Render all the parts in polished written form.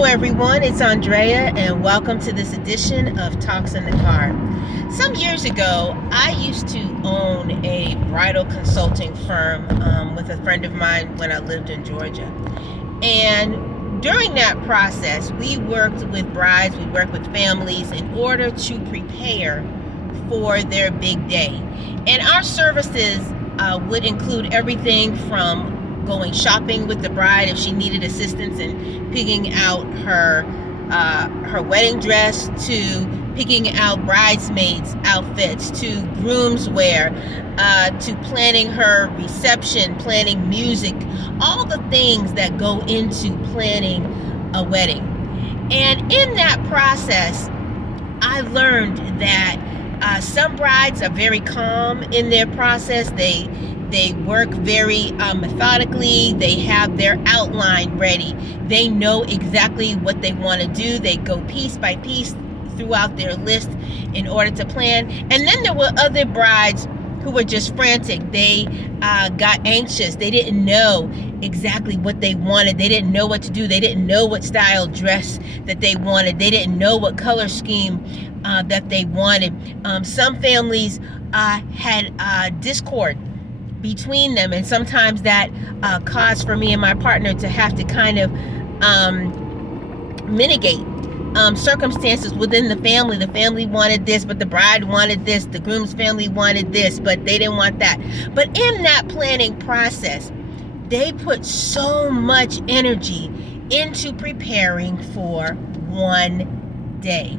Hello everyone, it's Andrea and welcome to this edition of Talks in the Car. Some years ago, I used to own a bridal consulting firm with a friend of mine when I lived in Georgia. And during that process, we worked with brides, we worked with families in order to prepare for their big day. And our services would include everything from going shopping with the bride if she needed assistance in picking out her wedding dress, to picking out bridesmaids outfits, to groomswear, to planning her reception, planning music, all the things that go into planning a wedding. And in that process, I learned that some brides are very calm in their process. They work very methodically. They have their outline ready. They know exactly what they want to do. They go piece by piece throughout their list in order to plan. And then there were other brides who were just frantic. They got anxious. They didn't know exactly what they wanted. They didn't know what to do. They didn't know what style dress that they wanted. They didn't know what color scheme that they wanted. Some families had discord between them, and sometimes that caused for me and my partner to have to kind of mitigate circumstances within the family. The family wanted this, but the bride wanted this. The groom's family wanted this, but they didn't want that. But in that planning process, they put so much energy into preparing for one day.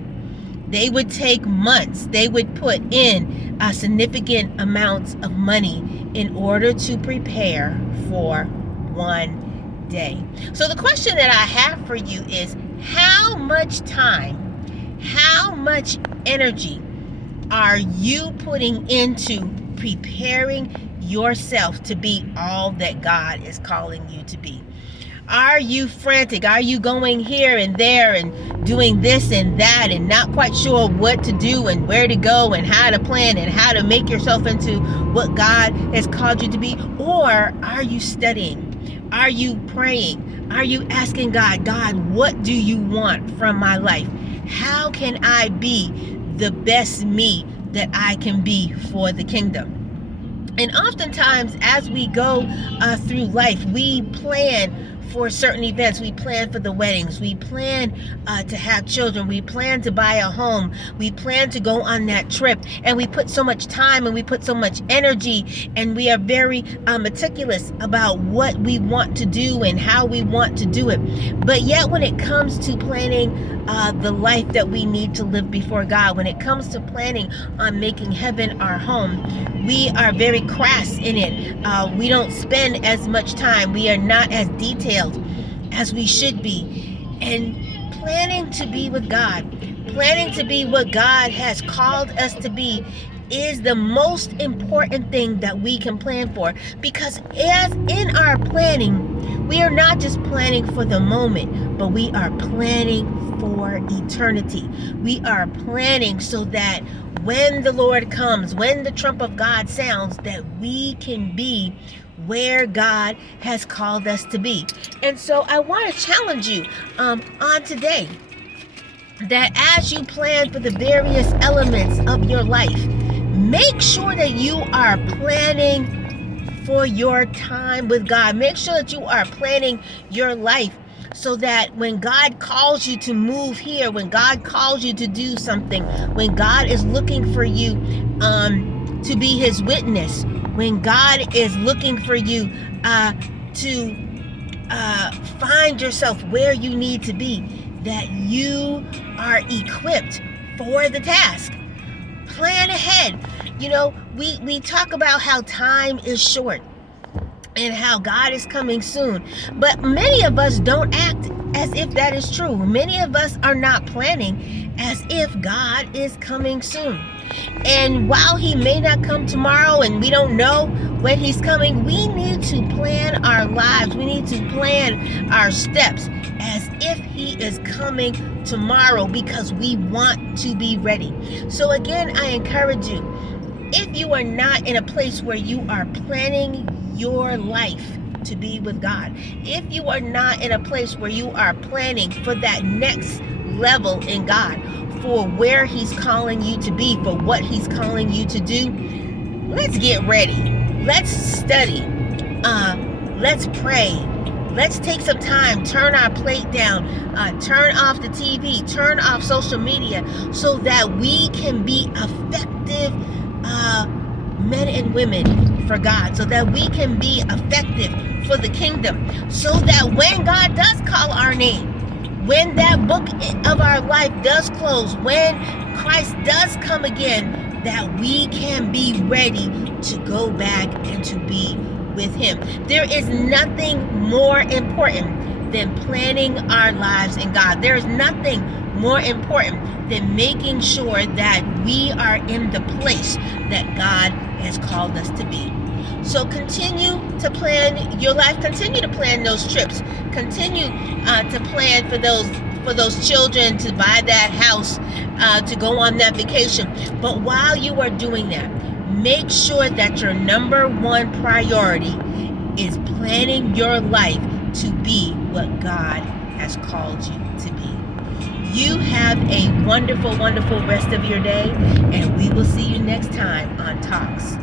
They would take months. They would put in significant amounts of money in order to prepare for one day. So the question that I have for you is, how much time, how much energy are you putting into preparing yourself to be all that God is calling you to be? Are you frantic? Are you going here and there and doing this and that and not quite sure what to do and where to go and how to plan and how to make yourself into what God has called you to be? Or are you studying? Are you praying? Are you asking God, what do you want from my life? How can I be the best me that I can be for the kingdom? And oftentimes as we go through life, we plan for certain events. We plan for the weddings. We plan to have children. We plan to buy a home. We plan to go on that trip. And we put so much time and we put so much energy, and we are very meticulous about what we want to do and how we want to do it. But yet when it comes to planning the life that we need to live before God, when it comes to planning on making heaven our home, we are very crass in it. We don't spend as much time. We are not as detailed as we should be. And planning to be with God, planning to be what God has called us to be, is the most important thing that we can plan for. Because as in our planning, we are not just planning for the moment, but we are planning for eternity. We are planning so that when the Lord comes, when the trump of God sounds, that we can be where God has called us to be. And so I want to challenge you on today that as you plan for the various elements of your life, make sure that you are planning for your time with God. Make sure that you are planning your life so that when God calls you to move here, when God calls you to do something, when God is looking for you to be his witness, when God is looking for you to find yourself where you need to be, that you are equipped for the task. Plan ahead. You know, we talk about how time is short and how God is coming soon. But many of us don't act as if that is true. Many of us are not planning as if God is coming soon. And while he may not come tomorrow and we don't know when he's coming, we need to plan our lives. We need to plan our steps as if he is coming tomorrow, because we want to be ready. So again, I encourage you, if you are not in a place where you are planning your life want to be with God, if you are not in a place where you are planning for that next level in God, for where He's calling you to be, for what He's calling you to do, let's get ready. Let's study. Let's pray. Let's take some time, turn our plate down, turn off the TV, turn off social media, so that we can be effective men and women for God, so that we can be effective for the kingdom, so that when God does call our name, when that book of our life does close, when Christ does come again, that we can be ready to go back and to be with Him. There is nothing more important than planning our lives in God. There is nothing more important than making sure that we are in the place that God has called us to be. So continue to plan your life. Continue to plan those trips. Continue to plan for those children, to buy that house, to go on that vacation. But while you are doing that, make sure that your number one priority is planning your life to be what God has called you to be. You have a wonderful, wonderful rest of your day, and we will see you next time on Talks